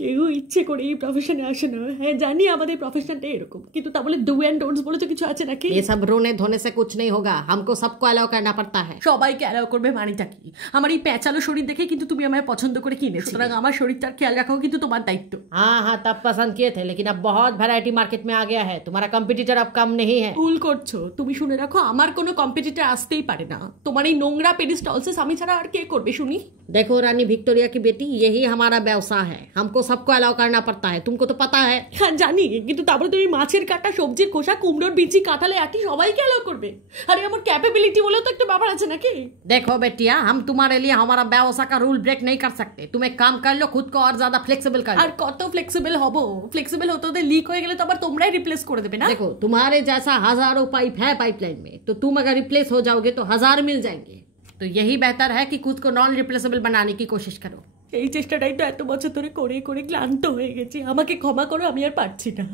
কেউ ইচ্ছে করে এই প্রফেশনে আসে না। হ্যাঁ জানি আমাদের প্রফেশনটা এরকম, কিন্তু তা বলে ডু অ্যান্ড ডোন্টস বলে তো কিছু আছে নাকি? ये सब रोने धोने से कुछ नहीं होगा, हमको सबको अलाउ करना पड़ता है। সবাইকে অ্যালাউ করবে মানেটা কি? আমার এই প্যাঁচালো শরীর দেখে কিন্তু তুমি আমায় পছন্দ করে কিনেছো, সুতরাং আমার শরীরটার খেয়াল রাখাও কিন্তু তোমার দায়িত্ব। हाँ हाँ तब पसंद किए थे, लेकिन अब बहुत वैरायटी मार्केट में आ गया है, तुम्हारा कंपटीटर अब कम नहीं है। ভুল করছো, তুমি শুনে রাখো আমার কোনো কম্পিটিটর আসতেই পারে না। তোমার এই নোংরা পেডিস্টলসে আমি ছাড়া আর কে করবে শুনি? देखो रानी विक्टोरिया की बेटी, यही हमारा व्यवसाय है, हमको सबको अलाउ करना पड़ता है, तुमको तो पता है। হ্যাঁ জানি, কিন্তু তারপরে তুমি মাছের কাটা, সবজির খোসা, কুমড়োর বিচি, কাঁঠালে একই সবাইকে অ্যালাউ করবে? আরে আমার ক্যাপাবিলিটি বলেও তো একটা ব্যাপার আছে নাকি? देखो बेटिया, हम तुम्हारे लिए हमारा व्यवसाय का रूल ब्रेक नहीं कर सकते, तुम एक काम कर लो, खुद को और ज्यादा फ्लेक्सिबल कर আর लो। কত ফ্লেক্সিবল হব? ফ্লেক্সিবল হতে হতে লিক হয়ে গেলে তো আবার তোমরাই রিপ্লেস করে দেবে না? देखो तुम्हारे जैसा हजारों पाइप है पाइपलाइन में, तो तुम अगर रिप्लेस हो जाओगे तो 1000 मिल जाएंगे, तो यही बेहतर है कि खुद को नॉन रिप्लेसेबल बनाने की कोशिश करो। এই চেষ্টাটাই তো এত বছর ধরে করে করে ক্লান্ত হয়ে গেছি। আমাকে ক্ষমা করো, আমি আর পারছি না।